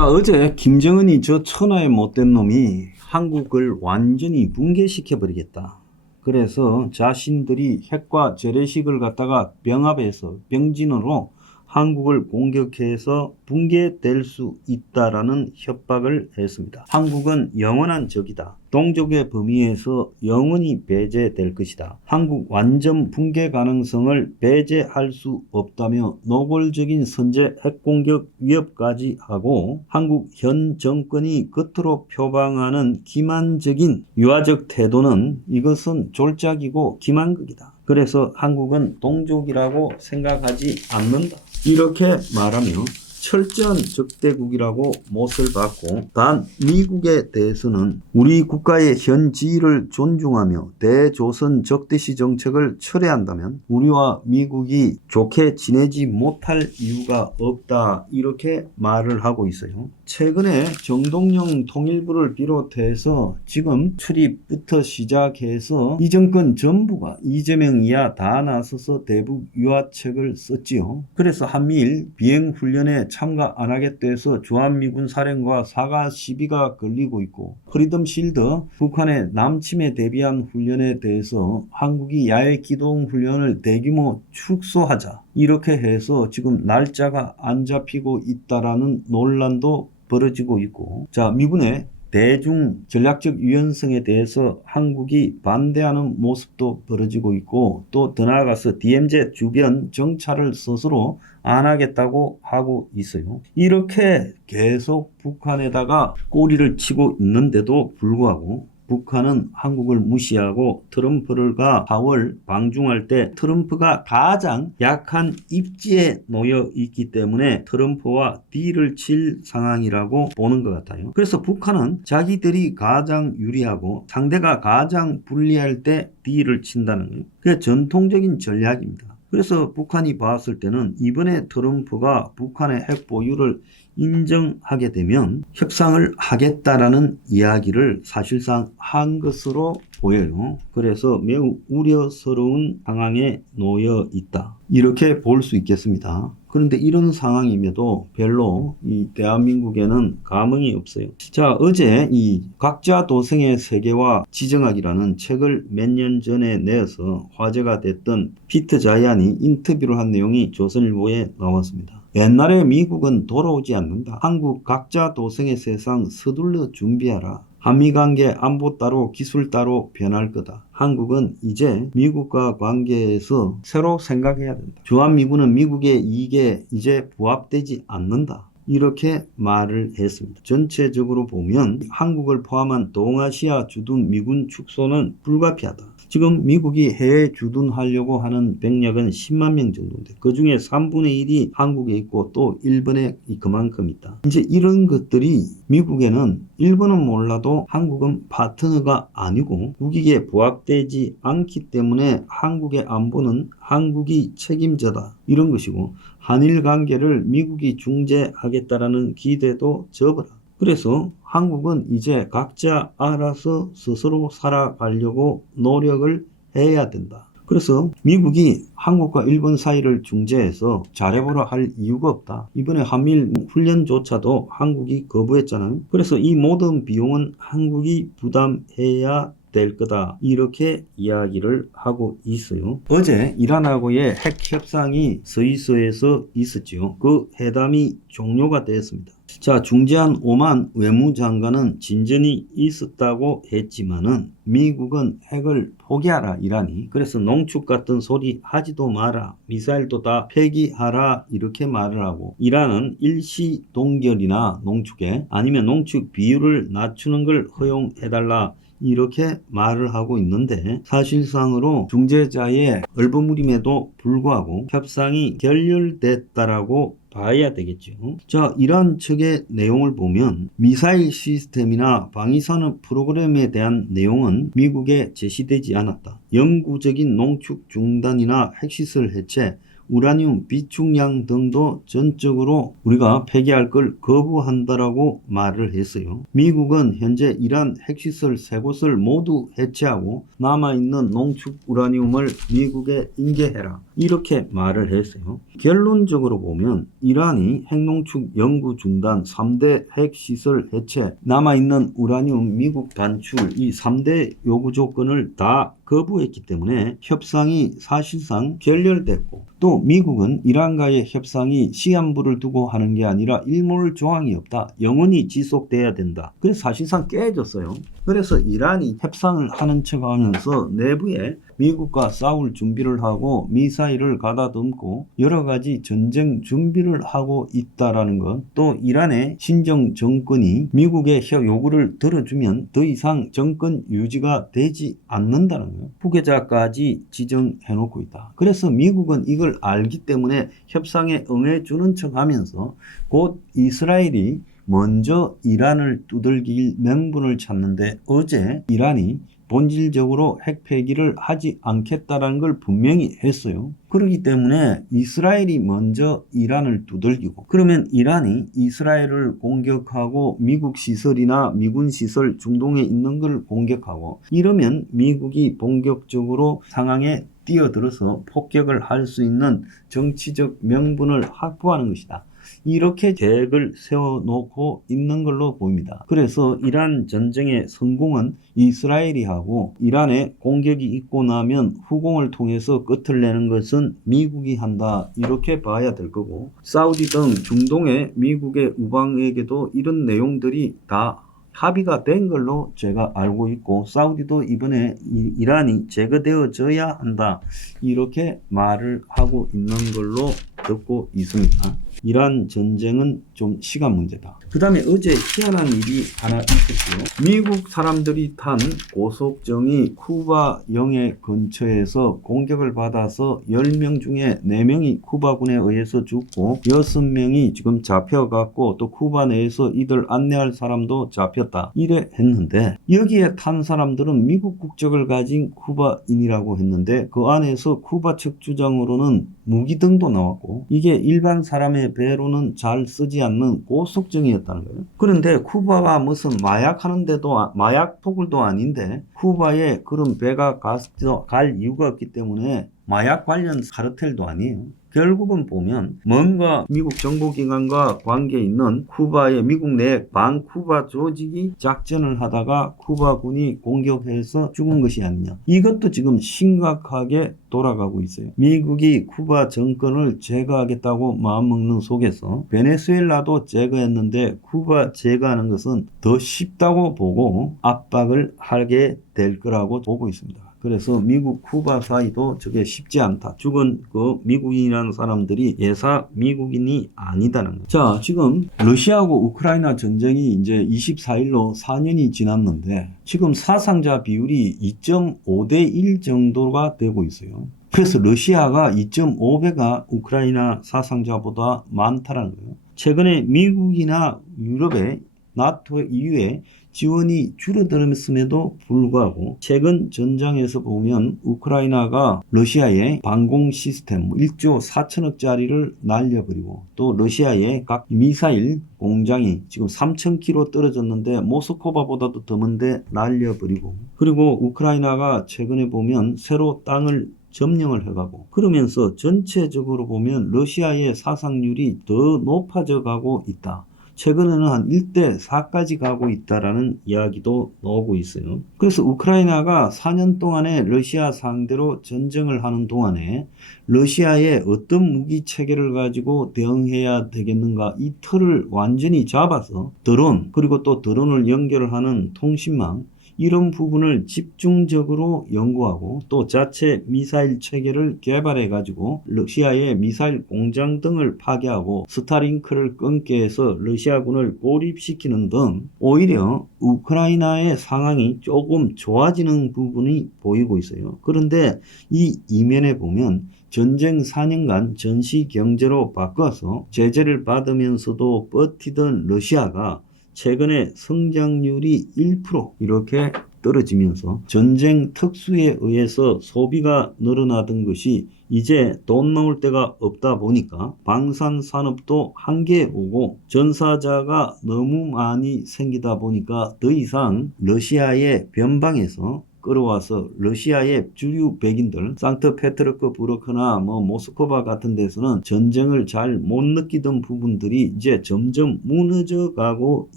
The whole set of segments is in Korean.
자, 어제 김정은이 저 천하의 못된 놈이 한국을 완전히 붕괴시켜 버리겠다. 그래서 자신들이 핵과 재래식을 갖다가 병합해서 병진으로 한국을 공격해서 붕괴될 수 있다라는 협박을 했습니다. 한국은 영원한 적이다. 동족의 범위에서 영원히 배제될 것이다. 한국 완전 붕괴 가능성을 배제할 수 없다며 노골적인 선제 핵공격 위협까지 하고 한국 현 정권이 겉으로 표방하는 기만적인 유화적 태도는 이것은 졸작이고 기만극이다. 그래서 한국은 동족이라고 생각하지 않는다. 이렇게 말하며 철저한 적대국이라고 못을 받고 단 미국에 대해서는 우리 국가의 현 지위를 존중하며 대조선 적대시 정책을 철회한다면 우리와 미국이 좋게 지내지 못할 이유가 없다. 이렇게 말을 하고 있어요. 최근에 정동영 통일부를 비롯해서 지금 출입부터 시작해서 이 정권 전부가 이재명 이하 다 나서서 대북 유화책을 썼지요. 그래서 한미일 비행훈련에 참가 안 하겠다 해서 주한미군 사령과 사가 시비가 걸리고 있고 프리덤 실드 북한의 남침에 대비한 훈련에 대해서 한국이 야외 기동 훈련을 대규모 축소하자 이렇게 해서 지금 날짜가 안 잡히고 있다라는 논란도 벌어지고 있고 자 미군의 대중 전략적 유연성에 대해서 한국이 반대하는 모습도 벌어지고 있고 또 더 나아가서 DMZ 주변 정찰을 스스로 안 하겠다고 하고 있어요. 이렇게 계속 북한에다가 꼬리를 치고 있는데도 불구하고 북한은 한국을 무시하고 트럼프가 4월 방중할 때 트럼프가 가장 약한 입지에 놓여 있기 때문에 트럼프와 딜을 칠 상황이라고 보는 것 같아요. 그래서 북한은 자기들이 가장 유리하고 상대가 가장 불리할 때 딜을 친다는 거예요. 그게 전통적인 전략입니다. 그래서 북한이 봤을 때는 이번에 트럼프가 북한의 핵 보유를 인정하게 되면 협상을 하겠다라는 이야기를 사실상 한 것으로 보여요. 그래서 매우 우려스러운 상황에 놓여 있다. 이렇게 볼 수 있겠습니다. 그런데 이런 상황임에도 별로 이 대한민국에는 감흥이 없어요. 자, 어제 이 각자 도생의 세계와 지정학이라는 책을 몇 년 전에 내어서 화제가 됐던 피터 자이안이 인터뷰를 한 내용이 조선일보에 나왔습니다. 옛날에 미국은 돌아오지 않는다. 한국 각자 도생의 세상 서둘러 준비하라. 한미관계 안보 따로 기술 따로 변할 거다. 한국은 이제 미국과 관계에서 새로 생각해야 된다. 주한미군은 미국의 이익에 이제 부합되지 않는다. 이렇게 말을 했습니다. 전체적으로 보면 한국을 포함한 동아시아 주둔 미군 축소는 불가피하다. 지금 미국이 해외 주둔하려고 하는 병력은 10만 명 정도인데 그 중에 3분의 1이 한국에 있고 또 일본에 그만큼 있다. 이제 이런 것들이 미국에는 일본은 몰라도 한국은 파트너가 아니고 국익에 부합되지 않기 때문에 한국의 안보는 한국이 책임져다. 이런 것이고 한일 관계를 미국이 중재하겠다라는 기대도 접어라. 그래서 한국은 이제 각자 알아서 스스로 살아가려고 노력을 해야 된다. 그래서 미국이 한국과 일본 사이를 중재해서 잘해보라 할 이유가 없다. 이번에 한미일 훈련조차도 한국이 거부했잖아요. 그래서 이 모든 비용은 한국이 부담해야 될 거다. 이렇게 이야기를 하고 있어요. 어제 이란하고의 핵 협상이 스위스에서 있었지요. 그 회담이 종료가 되었습니다. 자, 중재한 오만 외무장관은 진전이 있었다고 했지만은 미국은 핵을 포기하라 이란이. 그래서 농축 같은 소리 하지도 마라. 미사일도 다 폐기하라 이렇게 말을 하고 이란은 일시 동결이나 농축에 아니면 농축 비율을 낮추는 걸 허용해달라. 이렇게 말을 하고 있는데 사실상으로 중재자의 얼버무림에도 불구하고 협상이 결렬됐다라고 봐야 되겠죠. 자, 이란 측의 내용을 보면 미사일 시스템이나 방위산업 프로그램에 대한 내용은 미국에 제시되지 않았다. 영구적인 농축 중단이나 핵시설 해체, 우라늄 비축량 등도 전적으로 우리가 폐기할 걸 거부한다라고 말을 했어요. 미국은 현재 이란 핵시설 3곳을 모두 해체하고 남아있는 농축 우라늄을 미국에 인계해라, 이렇게 말을 했어요. 결론적으로 보면 이란이 핵농축 연구 중단, 3대 핵시설 해체, 남아있는 우라늄 미국 반출, 이 3대 요구 조건을 다 거부했기 때문에 협상이 사실상 결렬됐고, 또 미국은 이란과의 협상이 시한부를 두고 하는 게 아니라 일몰 조항이 없다, 영원히 지속돼야 된다, 그래서 사실상 깨졌어요. 그래서 이란이 협상을 하는 척하면서 내부에 미국과 싸울 준비를 하고 미사일을 가다듬고 여러 가지 전쟁 준비를 하고 있다라는 것, 또 이란의 신정 정권이 미국의 요구를 들어주면 더 이상 정권 유지가 되지 않는다는 것, 후계자까지 지정해 놓고 있다. 그래서 미국은 이걸 알기 때문에 협상에 응해주는 척하면서 곧 이스라엘이 먼저 이란을 두들길 명분을 찾는데, 어제 이란이 본질적으로 핵 폐기를 하지 않겠다라는 걸 분명히 했어요. 그렇기 때문에 이스라엘이 먼저 이란을 두들기고, 그러면 이란이 이스라엘을 공격하고 미국 시설이나 미군 시설, 중동에 있는 걸 공격하고, 이러면 미국이 본격적으로 상황에 뛰어들어서 폭격을 할 수 있는 정치적 명분을 확보하는 것이다, 이렇게 계획을 세워놓고 있는 걸로 보입니다. 그래서 이란 전쟁의 성공은 이스라엘이 하고, 이란의 공격이 있고 나면 후공을 통해서 끝을 내는 것은 미국이 한다, 이렇게 봐야 될 거고, 사우디 등 중동의 미국의 우방에게도 이런 내용들이 다 합의가 된 걸로 제가 알고 있고, 사우디도 이번에 이란이 제거되어져야 한다, 이렇게 말을 하고 있는 걸로 듣고 있습니다. 이란 전쟁은 좀 시간 문제다. 그 다음에 어제 희한한 일이 하나 있었고요. 미국 사람들이 탄 고속정이 쿠바 영해 근처에서 공격을 받아서 10명 중에 4명이 쿠바군에 의해서 죽고 6명이 지금 잡혀갔고, 또 쿠바 내에서 이들 안내할 사람도 잡혔다, 이래 했는데, 여기에 탄 사람들은 미국 국적을 가진 쿠바인이라고 했는데, 그 안에서 쿠바 측 주장으로는 무기 등도 나왔고, 이게 일반 사람의 배로는 잘 쓰지 않는 고속정이었다는 거예요. 그런데 쿠바가 무슨 마약하는데도, 마약 포굴도 아닌데 쿠바에 그런 배가 갈 이유가 없기 때문에 마약 관련 카르텔도 아니에요. 결국은 보면 뭔가 미국 정보기관과 관계 있는 쿠바의 미국 내 반쿠바 조직이 작전을 하다가 쿠바군이 공격해서 죽은 것이 아니냐, 이것도 지금 심각하게 돌아가고 있어요. 미국이 쿠바 정권을 제거하겠다고 마음먹는 속에서 베네수엘라도 제거했는데 쿠바 제거하는 것은 더 쉽다고 보고 압박을 하게 될 거라고 보고 있습니다. 그래서 미국 쿠바 사이도 저게 쉽지 않다. 죽은 그 미국인이라는 사람들이 예사 미국인이 아니다는 거죠. 자, 지금 러시아하고 우크라이나 전쟁이 이제 24일로 4년이 지났는데 지금 사상자 비율이 2.5대 1 정도가 되고 있어요. 그래서 러시아가 2.5배가 우크라이나 사상자보다 많다는 거예요. 최근에 미국이나 유럽의 나토 EU의 지원이 줄어들었음에도 불구하고 최근 전장에서 보면 우크라이나가 러시아의 방공 시스템 1조 4천억짜리를 날려버리고, 또 러시아의 각 미사일 공장이 지금 3,000km 떨어졌는데 모스크바보다도 더 먼데 날려버리고, 그리고 우크라이나가 최근에 보면 새로 땅을 점령을 해가고, 그러면서 전체적으로 보면 러시아의 사상률이 더 높아져 가고 있다. 최근에는 한 1대4까지 가고 있다라는 이야기도 나오고 있어요. 그래서 우크라이나가 4년 동안에 러시아 상대로 전쟁을 하는 동안에 러시아의 어떤 무기 체계를 가지고 대응해야 되겠는가, 이 틀을 완전히 잡아서 드론, 그리고 또 드론을 연결하는 통신망, 이런 부분을 집중적으로 연구하고 또 자체 미사일 체계를 개발해 가지고 러시아의 미사일 공장 등을 파괴하고 스타링크를 끊게 해서 러시아군을 고립시키는 등 오히려 우크라이나의 상황이 조금 좋아지는 부분이 보이고 있어요. 그런데 이 이면에 보면 전쟁 4년간 전시 경제로 바꿔서 제재를 받으면서도 버티던 러시아가 최근에 성장률이 1% 이렇게 떨어지면서 전쟁 특수에 의해서 소비가 늘어나던 것이 이제 돈 나올 데가 없다 보니까 방산산업도 한계에 오고 전사자가 너무 많이 생기다 보니까 더 이상 러시아의 변방에서 끌어와서 러시아의 주류 백인들 상트페테르부르크나 모스크바 같은 데서는 전쟁을 잘 못 느끼던 부분들이 이제 점점 무너져 가고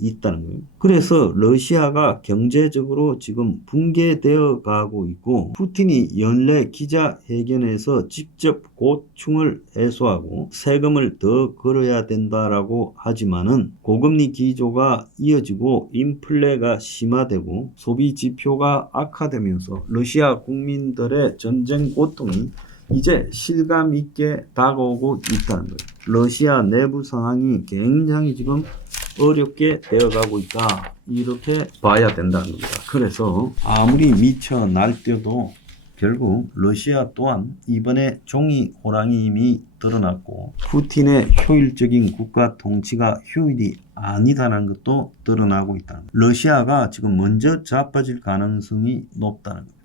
있다는 거예요. 그래서 러시아가 경제적으로 지금 붕괴되어 가고 있고 푸틴이 연례 기자회견에서 직접 고충을 해소하고 세금을 더 걸어야 된다라고 하지만은 고금리 기조가 이어지고 인플레가 심화되고 소비 지표가 악화되면서 러시아 국민들의 전쟁 고통이 이제 실감 있게 다가오고 있다는 거예요. 러시아 내부 상황이 굉장히 지금 어렵게 되어가고 있다. 이렇게 봐야 된다는 겁니다. 그래서 아무리 미쳐 날뛰어도 결국 러시아 또한 이번에 종이 호랑이임이 드러났고 푸틴의 효율적인 국가 통치가 효율이 아니다라는 것도 드러나고 있다는 거예요. 러시아가 지금 먼저 자빠질 가능성이 높다는 거예요.